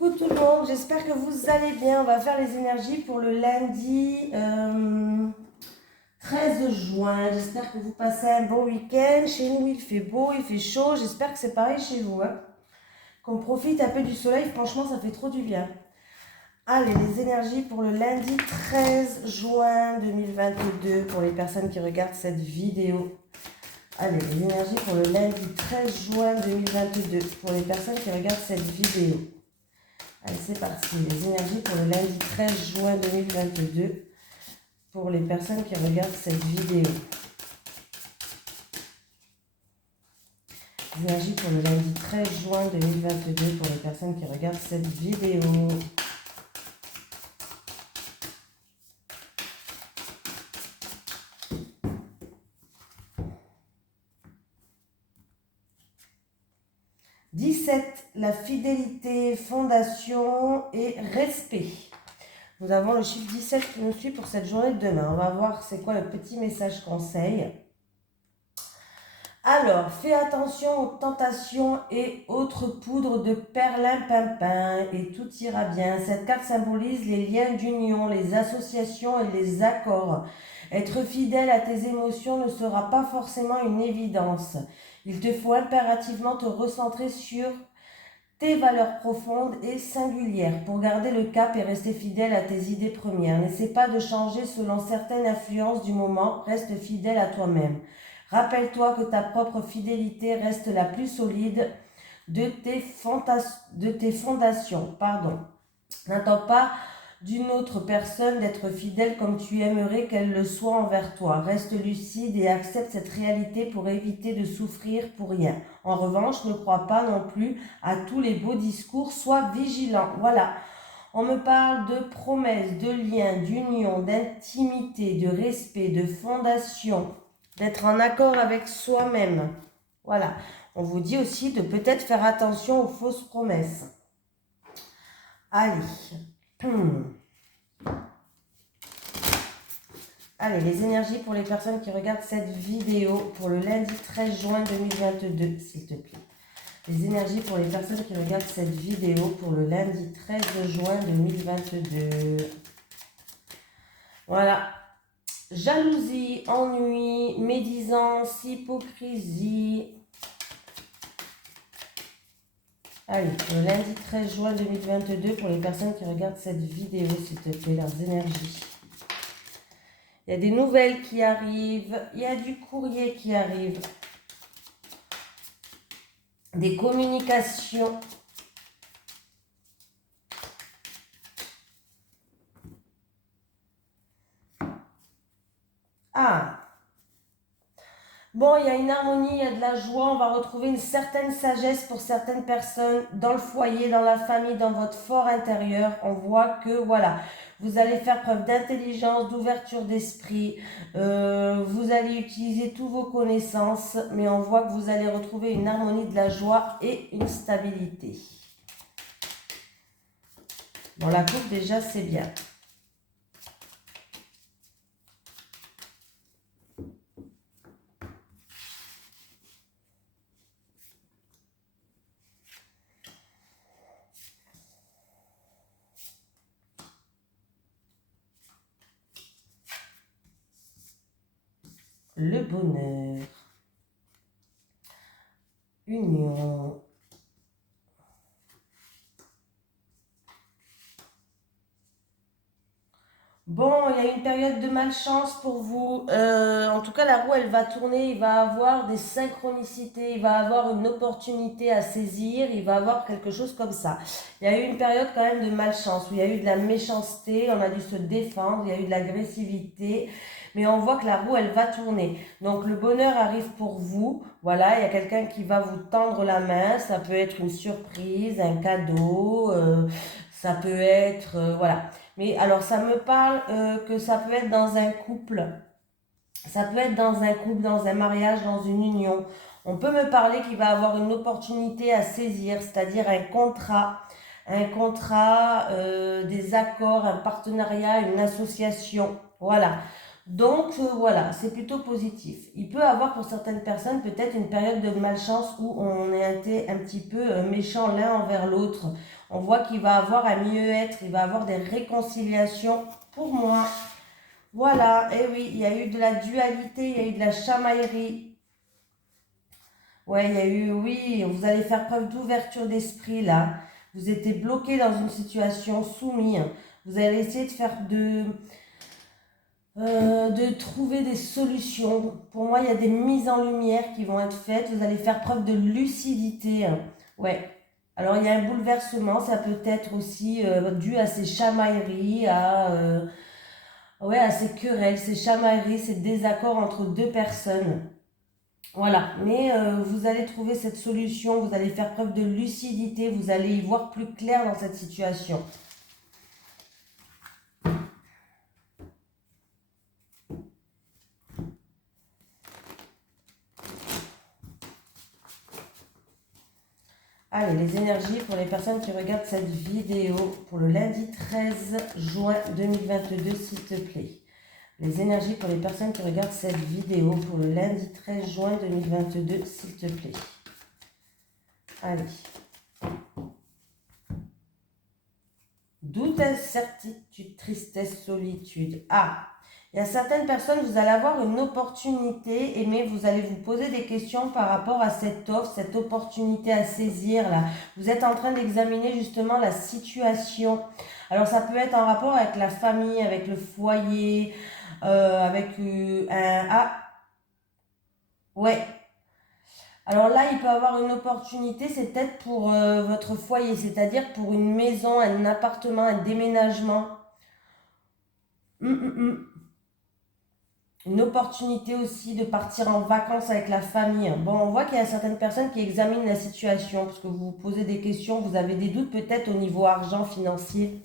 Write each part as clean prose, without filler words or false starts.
Coucou tout le monde, j'espère que vous allez bien. On va faire les énergies pour le lundi 13 juin. J'espère que vous passez un bon week-end. Chez nous, il fait beau, il fait chaud. J'espère que c'est pareil chez vous. Qu'on profite un peu du soleil, franchement, ça fait trop du bien. Allez, les énergies pour le lundi 13 juin 2022 pour les personnes qui regardent cette vidéo. Allez, les énergies pour le lundi 13 juin 2022 pour les personnes qui regardent cette vidéo. Allez, c'est parti. Les énergies pour le lundi 13 juin 2022 pour les personnes qui regardent cette vidéo. Les énergies pour le lundi 13 juin 2022 pour les personnes qui regardent cette vidéo. La fidélité, fondation et respect. Nous avons le chiffre 17 qui nous suit pour cette journée de demain. On va voir c'est quoi le petit message conseil. Alors, fais attention aux tentations et autres poudres de perlimpinpin et tout ira bien. Cette carte symbolise les liens d'union, les associations et les accords. Être fidèle à tes émotions ne sera pas forcément une évidence. Il te faut impérativement te recentrer sur tes valeurs profondes et singulières pour garder le cap et rester fidèle à tes idées premières. N'essaie pas de changer selon certaines influences du moment, reste fidèle à toi-même. Rappelle-toi que ta propre fidélité reste la plus solide de tes fondations. N'attends pas d'une autre personne d'être fidèle comme tu aimerais qu'elle le soit envers toi. Reste lucide et accepte cette réalité pour éviter de souffrir pour rien. En revanche, ne crois pas non plus à tous les beaux discours, sois vigilant. Voilà, on me parle de promesses, de liens, d'union, d'intimité, de respect, de fondation, d'être en accord avec soi-même. Voilà, on vous dit aussi de peut-être faire attention aux fausses promesses. Allez. Allez, les énergies pour les personnes qui regardent cette vidéo pour le lundi 13 juin 2022, s'il te plaît. Les énergies pour les personnes qui regardent cette vidéo pour le lundi 13 juin 2022. Voilà. Jalousie, ennui, médisance, hypocrisie. Allez, le lundi 13 juin 2022 pour les personnes qui regardent cette vidéo, s'il te plaît, leurs énergies. Il y a des nouvelles qui arrivent, il y a du courrier qui arrive, des communications. Ah! Bon, il y a une harmonie, il y a de la joie, on va retrouver une certaine sagesse pour certaines personnes dans le foyer, dans la famille, dans votre fort intérieur. On voit que, voilà, vous allez faire preuve d'intelligence, d'ouverture d'esprit, vous allez utiliser toutes vos connaissances, mais on voit que vous allez retrouver une harmonie, de la joie et une stabilité. Bon, la coupe déjà, c'est bien. Le bonheur, union, bon, il y a une période de malchance pour vous. En tout cas, la roue, elle va tourner. Il va avoir des synchronicités. Il va avoir une opportunité à saisir. Il va avoir quelque chose comme ça. Il y a eu une période quand même de malchance où il y a eu de la méchanceté. On a dû se défendre. Il y a eu de l'agressivité. Mais on voit que la roue, elle va tourner. Donc, le bonheur arrive pour vous. Voilà, il y a quelqu'un qui va vous tendre la main. Ça peut être une surprise, un cadeau. Ça peut être... voilà. Mais alors, ça me parle que ça peut être dans un couple. Ça peut être dans un couple, dans un mariage, dans une union. On peut me parler qu'il va avoir une opportunité à saisir, c'est-à-dire un contrat, des accords, un partenariat, une association. Voilà. Donc, voilà, c'est plutôt positif. Il peut avoir pour certaines personnes peut-être une période de malchance où on a été un petit peu méchant l'un envers l'autre. On voit qu'il va avoir un mieux-être, il va avoir des réconciliations pour moi. Voilà, et oui, il y a eu de la dualité, il y a eu de la chamaillerie. Ouais, il y a eu, oui, vous allez faire preuve d'ouverture d'esprit là. Vous étiez bloqué dans une situation soumise. Vous allez essayer de trouver des solutions. Pour moi, il y a des mises en lumière qui vont être faites. Vous allez faire preuve de lucidité. Ouais. Alors, il y a un bouleversement. Ça peut être aussi dû à ces chamailleries, ouais, à ces querelles, ces chamailleries, ces désaccords entre deux personnes. Voilà. Mais vous allez trouver cette solution. Vous allez faire preuve de lucidité. Vous allez y voir plus clair dans cette situation. Allez, les énergies pour les personnes qui regardent cette vidéo pour le lundi 13 juin 2022, s'il te plaît. Les énergies pour les personnes qui regardent cette vidéo pour le lundi 13 juin 2022, s'il te plaît. Allez. Doute, incertitude, tristesse, solitude. Ah, il y a certaines personnes, vous allez avoir une opportunité, mais vous allez vous poser des questions par rapport à cette offre, cette opportunité à saisir là. Vous êtes en train d'examiner justement la situation. Alors ça peut être en rapport avec la famille, avec le foyer, avec un... Ah, ouais. Alors là, il peut avoir une opportunité, c'est peut-être pour votre foyer, c'est-à-dire pour une maison, un appartement, un déménagement. Hum, hum, hum. Une opportunité aussi de partir en vacances avec la famille. Bon, on voit qu'il y a certaines personnes qui examinent la situation parce que vous vous posez des questions, vous avez des doutes peut-être au niveau argent, financier.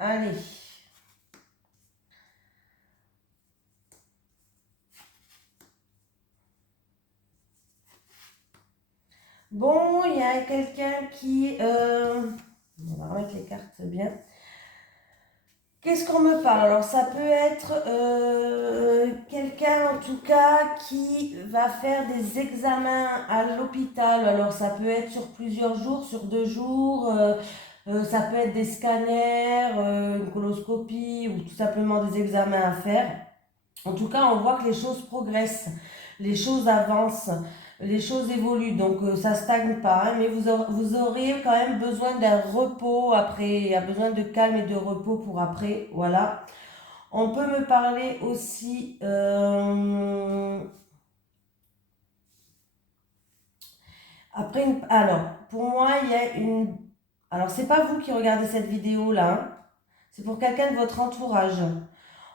Allez. Bon, il y a quelqu'un qui... on va remettre les cartes bien. Qu'est-ce qu'on me parle? Alors ça peut être quelqu'un en tout cas qui va faire des examens à l'hôpital. Alors ça peut être sur plusieurs jours, sur 2 jours. Ça peut être des scanners, une coloscopie ou tout simplement des examens à faire. En tout cas, on voit que les choses progressent, les choses avancent, les choses évoluent, donc ça stagne pas, hein, mais vous aurez quand même besoin d'un repos après, il y a besoin de calme et de repos pour après, voilà. On peut me parler aussi, après, alors, pour moi, il y a une, alors c'est pas vous qui regardez cette vidéo là, hein, c'est pour quelqu'un de votre entourage.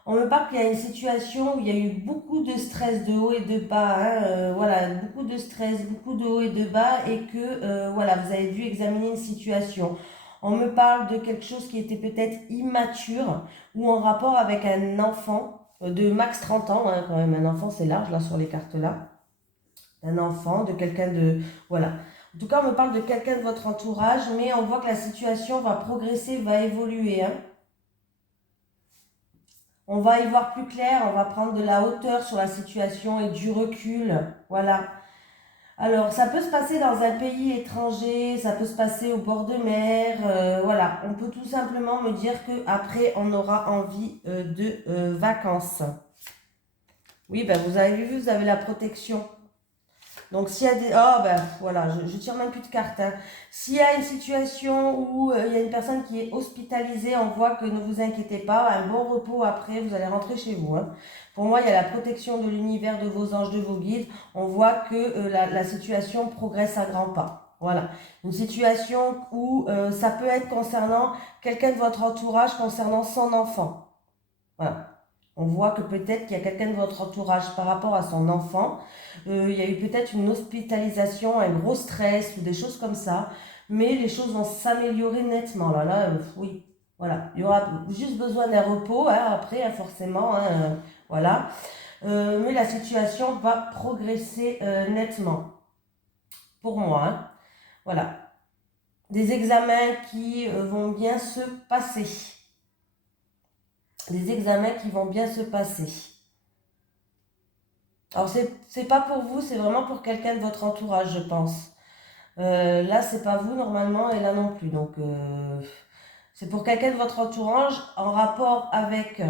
On me parle qu'il y a une situation où il y a eu beaucoup de stress de haut et de bas, hein, voilà, beaucoup de stress, beaucoup de haut et de bas, et que voilà, vous avez dû examiner une situation. On me parle de quelque chose qui était peut-être immature ou en rapport avec un enfant de max 30 ans, hein, quand même, un enfant c'est large là sur les cartes là, un enfant, de quelqu'un de... Voilà. En tout cas, on me parle de quelqu'un de votre entourage, mais on voit que la situation va progresser, va évoluer, hein. On va y voir plus clair, on va prendre de la hauteur sur la situation et du recul. Voilà. Alors, ça peut se passer dans un pays étranger, ça peut se passer au bord de mer. Voilà. On peut tout simplement me dire qu'après, on aura envie de vacances. Oui, ben, vous avez vu, vous avez la protection. Donc s'il y a des... Oh ben voilà, je tire même plus de cartes, hein. S'il y a une situation où il y a une personne qui est hospitalisée, on voit que ne vous inquiétez pas, un bon repos après, vous allez rentrer chez vous, hein. Pour moi, il y a la protection de l'univers, de vos anges, de vos guides. On voit que la situation progresse à grands pas. Voilà. Une situation où ça peut être concernant quelqu'un de votre entourage, concernant son enfant. Voilà. On voit que peut-être qu'il y a quelqu'un de votre entourage par rapport à son enfant. Il y a eu peut-être une hospitalisation, un gros stress ou des choses comme ça. Mais les choses vont s'améliorer nettement. Oui, voilà. Il y aura juste besoin d'un repos, hein, après, hein, forcément, hein. Voilà. Mais la situation va progresser nettement. Pour moi, hein. Voilà. Des examens qui vont bien se passer. Des examens qui vont bien se passer. Alors, c'est pas pour vous, c'est vraiment pour quelqu'un de votre entourage, je pense. Là, c'est pas vous normalement, et là non plus. Donc, c'est pour quelqu'un de votre entourage en rapport avec,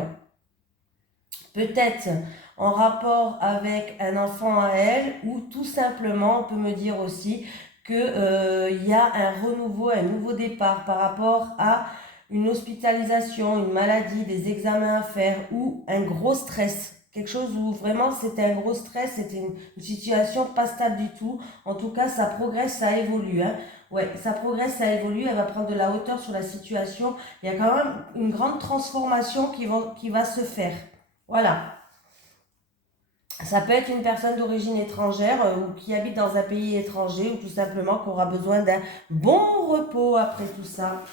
peut-être en rapport avec un enfant à elle, ou tout simplement, on peut me dire aussi que il y a un renouveau, un nouveau départ par rapport à une hospitalisation, une maladie, des examens à faire ou un gros stress. Quelque chose où vraiment c'était un gros stress, c'était une situation pas stable du tout. En tout cas, ça progresse, ça évolue, hein. Ouais, ça progresse, ça évolue, elle va prendre de la hauteur sur la situation. Il y a quand même une grande transformation qui va se faire. Voilà. Ça peut être une personne d'origine étrangère ou qui habite dans un pays étranger ou tout simplement qui aura besoin d'un bon repos après tout ça.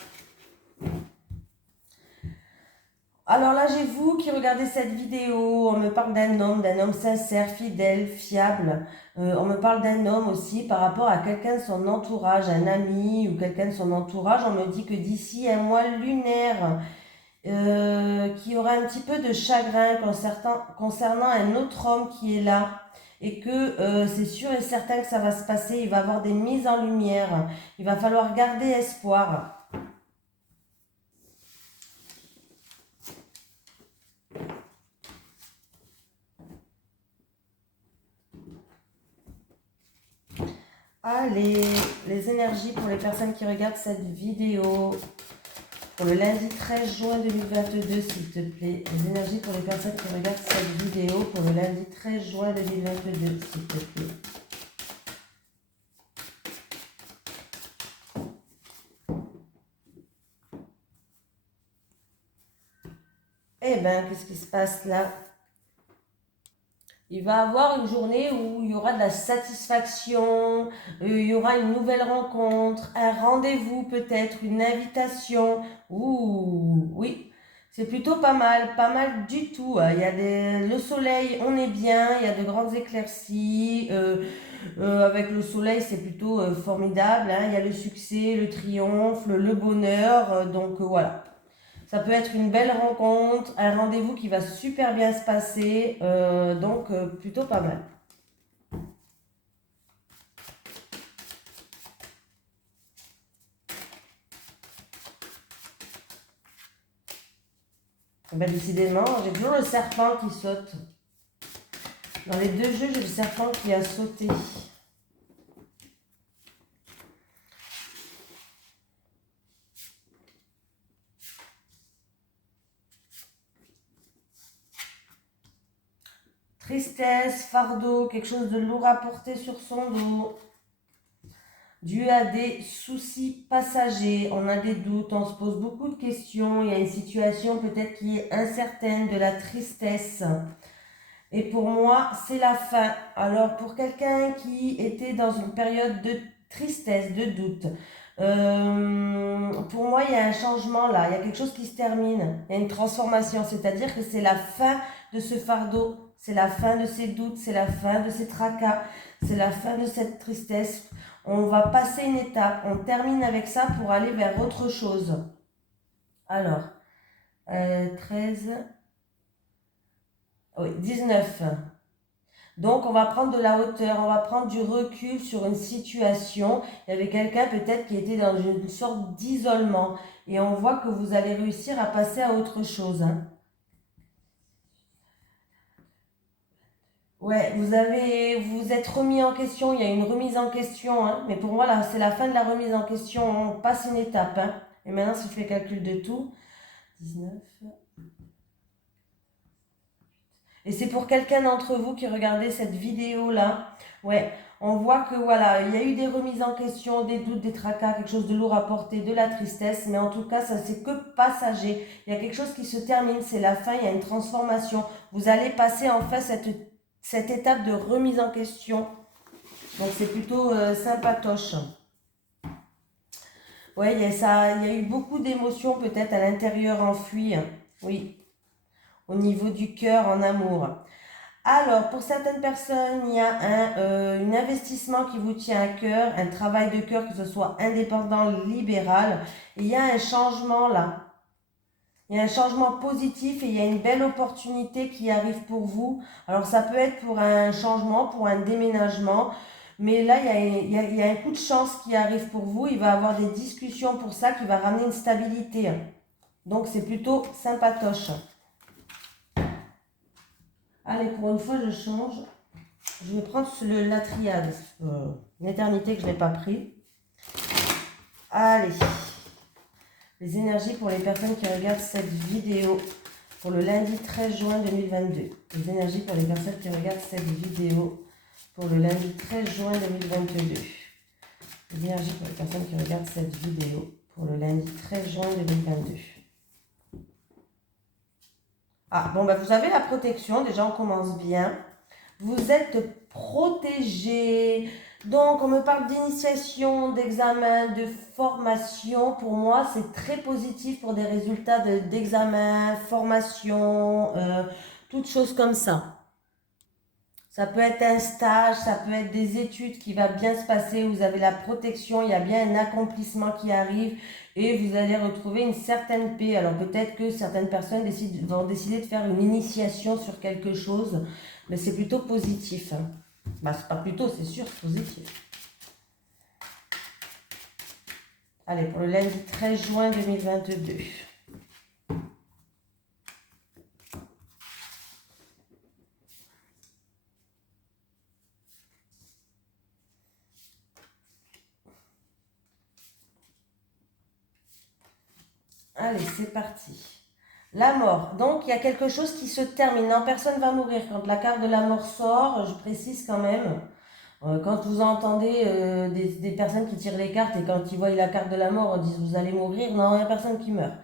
Alors là, j'ai vous qui regardez cette vidéo, on me parle d'un homme sincère, fidèle, fiable. On me parle d'un homme aussi par rapport à quelqu'un de son entourage, un ami ou quelqu'un de son entourage. On me dit que d'ici un mois lunaire, qui aura un petit peu de chagrin concernant un autre homme qui est là et que c'est sûr et certain que ça va se passer, il va avoir des mises en lumière, il va falloir garder espoir. Allez, les énergies pour les personnes qui regardent cette vidéo. Pour le lundi 13 juin 2022, s'il te plaît. Les énergies pour les personnes qui regardent cette vidéo. Pour le lundi 13 juin 2022, s'il te plaît. Eh ben, qu'est-ce qui se passe là? Il va avoir une journée où il y aura de la satisfaction, il y aura une nouvelle rencontre, un rendez-vous peut-être, une invitation. Ouh, oui, c'est plutôt pas mal du tout. Il y a le soleil, on est bien, il y a de grandes éclaircies. Avec le soleil, c'est plutôt formidable, hein. Il y a le succès, le triomphe, le bonheur. Donc voilà. Ça peut être une belle rencontre, un rendez-vous qui va super bien se passer, donc plutôt pas mal. Ben, décidément, j'ai toujours le serpent qui saute. Dans les deux jeux, j'ai le serpent qui a sauté. Tristesse, fardeau, quelque chose de lourd à porter sur son dos. Dû à des soucis passagers, on a des doutes, on se pose beaucoup de questions, il y a une situation peut-être qui est incertaine, de la tristesse. Et pour moi, c'est la fin. Alors pour quelqu'un qui était dans une période de tristesse, de doute, pour moi, il y a un changement là, il y a quelque chose qui se termine, il y a une transformation, c'est-à-dire que c'est la fin de ce fardeau, c'est la fin de ces doutes, c'est la fin de ces tracas, c'est la fin de cette tristesse. On va passer une étape, on termine avec ça pour aller vers autre chose. Alors, 13, oui, 19. Donc, on va prendre de la hauteur, on va prendre du recul sur une situation. Il y avait quelqu'un peut-être qui était dans une sorte d'isolement. Et on voit que vous allez réussir à passer à autre chose, hein. Ouais, vous êtes remis en question, il y a une remise en question, hein. Mais pour moi, là, c'est la fin de la remise en question. On passe une étape, hein. Et maintenant, si je fais le calcul de tout, 19. Et c'est pour quelqu'un d'entre vous qui regardez cette vidéo-là. Ouais, on voit que voilà, il y a eu des remises en question, des doutes, des tracas, quelque chose de lourd à porter, de la tristesse. Mais en tout cas, ça c'est que passager. Il y a quelque chose qui se termine, c'est la fin, il y a une transformation. Vous allez passer enfin cette étape de remise en question. Donc c'est plutôt sympatoche. Ouais, il y a eu beaucoup d'émotions peut-être à l'intérieur enfouies. Oui. au niveau du cœur en amour. Alors, pour certaines personnes, il y a un investissement qui vous tient à cœur, un travail de cœur, que ce soit indépendant, libéral. Il y a un changement là. Il y a un changement positif et il y a une belle opportunité qui arrive pour vous. Alors, ça peut être pour un changement, pour un déménagement. Mais là, il y a un coup de chance qui arrive pour vous. Il va y avoir des discussions pour ça qui va ramener une stabilité. Donc, c'est plutôt sympatoche. Allez, pour une fois, je change. Je vais prendre la triade. Une éternité que je n'ai pas pris. Allez. Les énergies pour les personnes qui regardent cette vidéo pour le lundi 13 juin 2022. Les énergies pour les personnes qui regardent cette vidéo pour le lundi 13 juin 2022. Les énergies pour les personnes qui regardent cette vidéo pour le lundi 13 juin 2022. Ah, bon, bah, vous avez la protection. Déjà, on commence bien. Vous êtes protégé. Donc, on me parle d'initiation, d'examen, de formation. Pour moi, c'est très positif pour des résultats d'examen, formation, toutes choses comme ça. Ça peut être un stage, ça peut être des études qui va bien se passer. Vous avez la protection, il y a bien un accomplissement qui arrive et vous allez retrouver une certaine paix. Alors, peut-être que certaines personnes vont décider de faire une initiation sur quelque chose, mais c'est plutôt positif. Hein. Bah, c'est pas plutôt, c'est sûr, c'est positif. Allez, pour le lundi 13 juin 2022. Allez, c'est parti. La mort. Donc, il y a quelque chose qui se termine. Non, personne ne va mourir. Quand la carte de la mort sort, je précise quand même, quand vous entendez des personnes qui tirent les cartes et quand ils voient la carte de la mort, on dit vous allez mourir. Non, il n'y a personne qui meurt.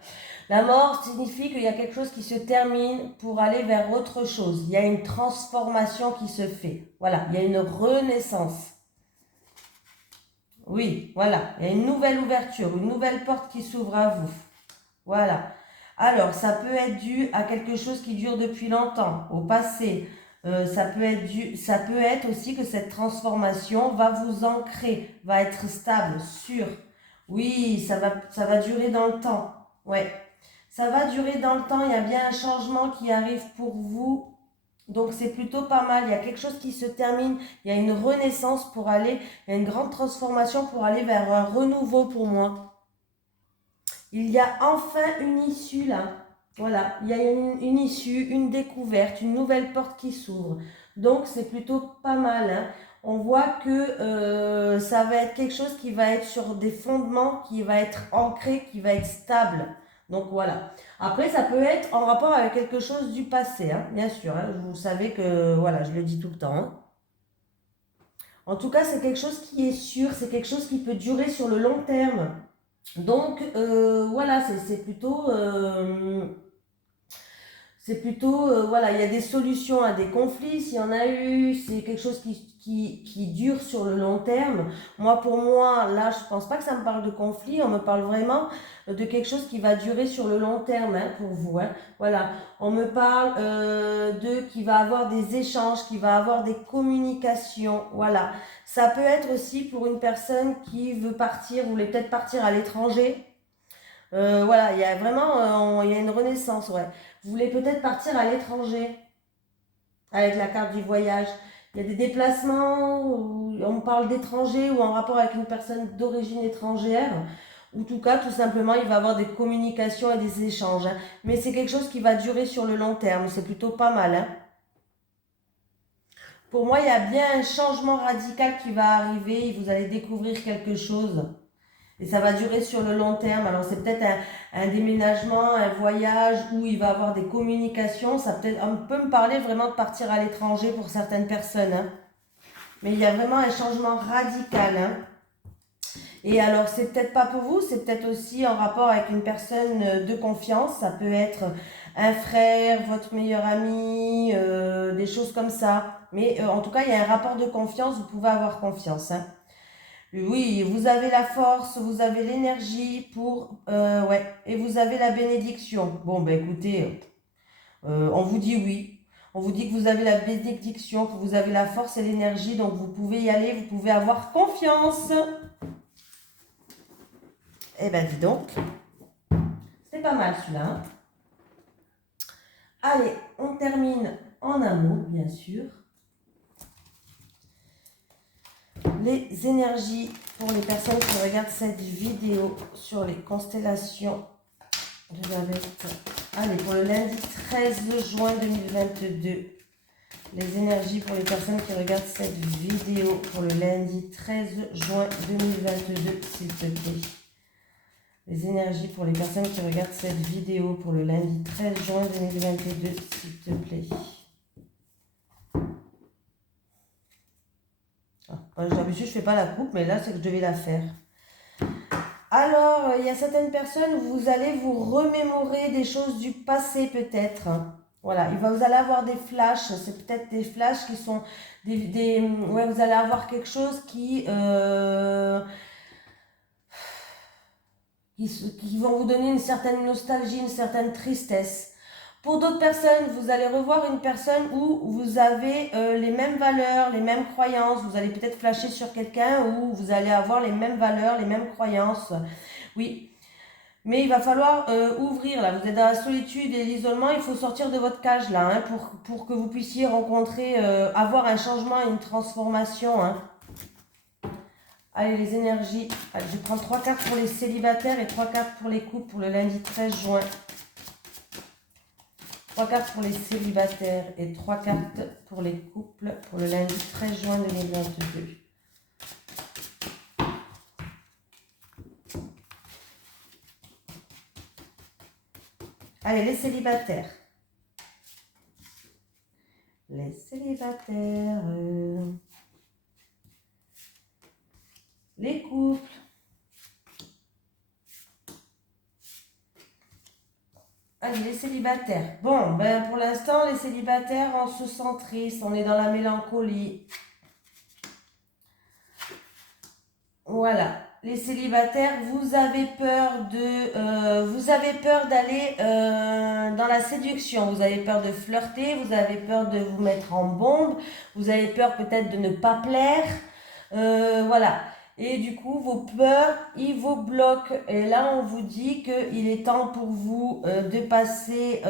La mort signifie qu'il y a quelque chose qui se termine pour aller vers autre chose. Il y a une transformation qui se fait. Voilà, il y a une renaissance. Oui, voilà, il y a une nouvelle ouverture, une nouvelle porte qui s'ouvre à vous. Voilà. Alors, ça peut être dû à quelque chose qui dure depuis longtemps, au passé. Ça peut être aussi que cette transformation va vous ancrer, va être stable, sûr. Oui, ça va durer dans le temps. Ouais. Ça va durer dans le temps. Il y a bien un changement qui arrive pour vous. Donc, c'est plutôt pas mal. Il y a quelque chose qui se termine. Il y a une renaissance pour aller, il y a une grande transformation pour aller vers un renouveau pour moi. Il y a enfin une issue là. Voilà, il y a une issue, une découverte, une nouvelle porte qui s'ouvre. Donc c'est plutôt pas mal. Hein. On voit que ça va être quelque chose qui va être sur des fondements, qui va être ancré, qui va être stable. Donc voilà. Après, ça peut être en rapport avec quelque chose du passé, hein, bien sûr. Hein. Vous savez que, voilà, je le dis tout le temps. Hein. En tout cas, c'est quelque chose qui est sûr, c'est quelque chose qui peut durer sur le long terme. Donc voilà, c'est plutôt, voilà, il y a des solutions à des conflits, s'il y en a eu, c'est quelque chose qui dure sur le long terme. Moi, pour moi, là, je pense pas que ça me parle de conflit, on me parle vraiment de quelque chose qui va durer sur le long terme, hein, pour vous. Hein. Voilà, on me parle qui va avoir des échanges, qui va avoir des communications, voilà. Ça peut être aussi pour une personne qui veut partir, vous voulez peut-être partir à l'étranger. Voilà, il y a vraiment il y a une renaissance, ouais. Vous voulez peut-être partir à l'étranger avec la carte du voyage. Il y a des déplacements où on parle d'étranger ou en rapport avec une personne d'origine étrangère. Ou en tout cas, tout simplement, il va y avoir des communications et des échanges. Hein. Mais c'est quelque chose qui va durer sur le long terme. C'est plutôt pas mal. Hein. Pour moi, il y a bien un changement radical qui va arriver. Vous allez découvrir quelque chose. Et ça va durer sur le long terme. Alors, c'est peut-être un déménagement, un voyage où il va y avoir des communications. On peut me parler vraiment de partir à l'étranger pour certaines personnes. Hein. Mais il y a vraiment un changement radical. Hein. Et alors, c'est peut-être pas pour vous, c'est peut-être aussi en rapport avec une personne de confiance. Ça peut être un frère, votre meilleur ami, des choses comme ça. Mais en tout cas, il y a un rapport de confiance. Vous pouvez avoir confiance. Hein. Oui, vous avez la force, vous avez l'énergie pour... ouais, et vous avez la bénédiction. Bon, ben écoutez, On vous dit oui. On vous dit que vous avez la bénédiction, que vous avez la force et l'énergie, donc vous pouvez y aller, vous pouvez avoir confiance. Eh ben dis donc, c'est pas mal celui-là. Hein. Allez, on termine en amour, bien sûr. Les énergies pour les personnes qui regardent cette vidéo sur les constellations de la bête. Allez, pour le lundi 13 juin 2022. Les énergies pour les personnes qui regardent cette vidéo pour le lundi 13 juin 2022, s'il te plaît. Les énergies pour les personnes qui regardent cette vidéo pour le lundi 13 juin 2022, s'il te plaît. D'habitude, je ne fais pas la coupe, mais là, c'est que je devais la faire. Alors, il y a certaines personnes où vous allez vous remémorer des choses du passé, peut-être. Voilà, vous allez avoir des flashs. C'est peut-être des flashs qui sont... ouais, vous allez avoir quelque chose qui vont vous donner une certaine nostalgie, une certaine tristesse. Pour d'autres personnes, vous allez revoir une personne où vous avez les mêmes valeurs, les mêmes croyances. Vous allez peut-être flasher sur quelqu'un où vous allez avoir les mêmes valeurs, les mêmes croyances. Oui, mais il va falloir ouvrir, là. Vous êtes dans la solitude et l'isolement, il faut sortir de votre cage, là, hein, pour que vous puissiez rencontrer, avoir un changement et une transformation, hein. Allez, les énergies. Allez, je prends 3 cartes pour les célibataires et 3 cartes pour les couples pour le lundi 13 juin. 3 cartes pour les célibataires et 3 cartes pour les couples pour le lundi 13 juin 2022. Allez, les célibataires. Les célibataires. Les couples. Allez, les célibataires. Bon, ben pour l'instant, les célibataires, on se sent triste, on est dans la mélancolie. Voilà. Les célibataires, vous avez peur d'aller dans la séduction, vous avez peur de flirter, vous avez peur de vous mettre en bombe, vous avez peur peut-être de ne pas plaire, voilà. Et du coup, vos peurs, ils vous bloquent. Et là, on vous dit qu'il est temps pour vous de passer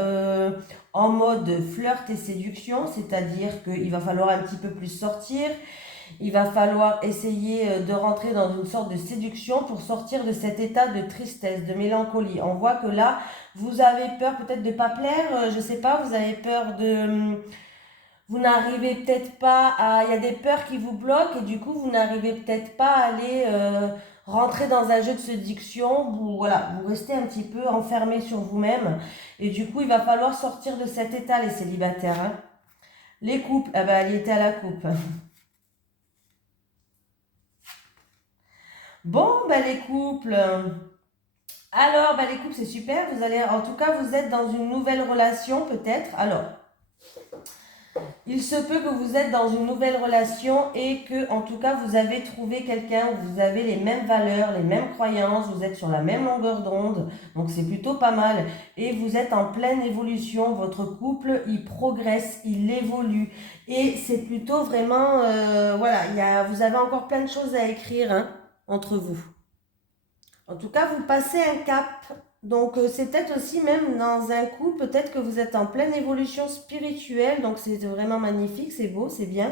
en mode flirt et séduction, c'est-à-dire qu'il va falloir un petit peu plus sortir. Il va falloir essayer de rentrer dans une sorte de séduction pour sortir de cet état de tristesse, de mélancolie. On voit que là, vous avez peur peut-être de ne pas plaire, je ne sais pas, vous avez peur de... Vous n'arrivez peut-être pas à... Il y a des peurs qui vous bloquent et du coup, vous n'arrivez peut-être pas à aller rentrer dans un jeu de séduction. Voilà, vous restez un petit peu enfermé sur vous-même. Et du coup, il va falloir sortir de cet état, les célibataires. Hein. Les couples, ah ben, elle y était à la coupe. Bon, ben les couples. Alors, ben les couples, c'est super. Vous allez, en tout cas, vous êtes dans une nouvelle relation, peut-être. Alors, il se peut que vous êtes dans une nouvelle relation et que, en tout cas, vous avez trouvé quelqu'un où vous avez les mêmes valeurs, les mêmes croyances, vous êtes sur la même longueur d'onde, donc c'est plutôt pas mal. Et vous êtes en pleine évolution, votre couple, il progresse, il évolue. Et c'est plutôt vraiment, voilà, vous avez encore plein de choses à écrire hein, entre vous. En tout cas, vous passez un cap. Donc, c'est peut-être aussi même dans un coup, peut-être que vous êtes en pleine évolution spirituelle. Donc, c'est vraiment magnifique, c'est beau, c'est bien.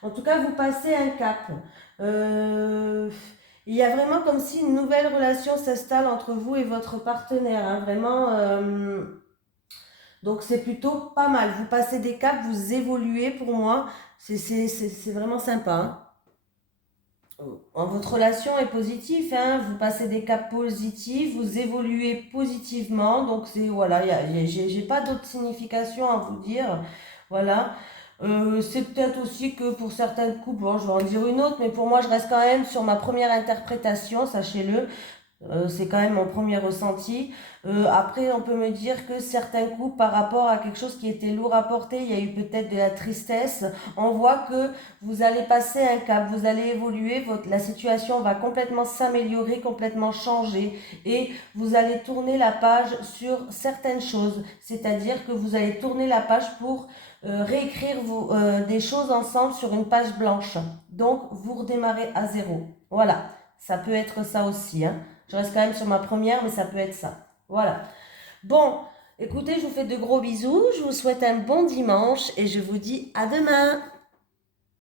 En tout cas, vous passez un cap. Il y a vraiment comme si une nouvelle relation s'installe entre vous et votre partenaire. Hein, vraiment. Donc, c'est plutôt pas mal. Vous passez des caps, vous évoluez pour moi. C'est vraiment sympa. Hein. Votre relation est positive, hein, vous passez des caps positifs, vous évoluez positivement, donc c'est voilà, j'ai pas d'autre signification à vous dire, voilà. C'est peut-être aussi que pour certains couples, bon, je vais en dire une autre, mais pour moi je reste quand même sur ma première interprétation, sachez-le. C'est quand même mon premier ressenti. Après, on peut me dire que certains coups, par rapport à quelque chose qui était lourd à porter, il y a eu peut-être de la tristesse. On voit que vous allez passer un cap, vous allez évoluer, la situation va complètement s'améliorer, complètement changer, et vous allez tourner la page sur certaines choses. C'est-à-dire que vous allez tourner la page pour réécrire des choses ensemble sur une page blanche. Donc, vous redémarrez à zéro. Voilà, ça peut être ça aussi, hein. Je reste quand même sur ma première, mais ça peut être ça. Voilà. Bon, écoutez, je vous fais de gros bisous. Je vous souhaite un bon dimanche et je vous dis à demain.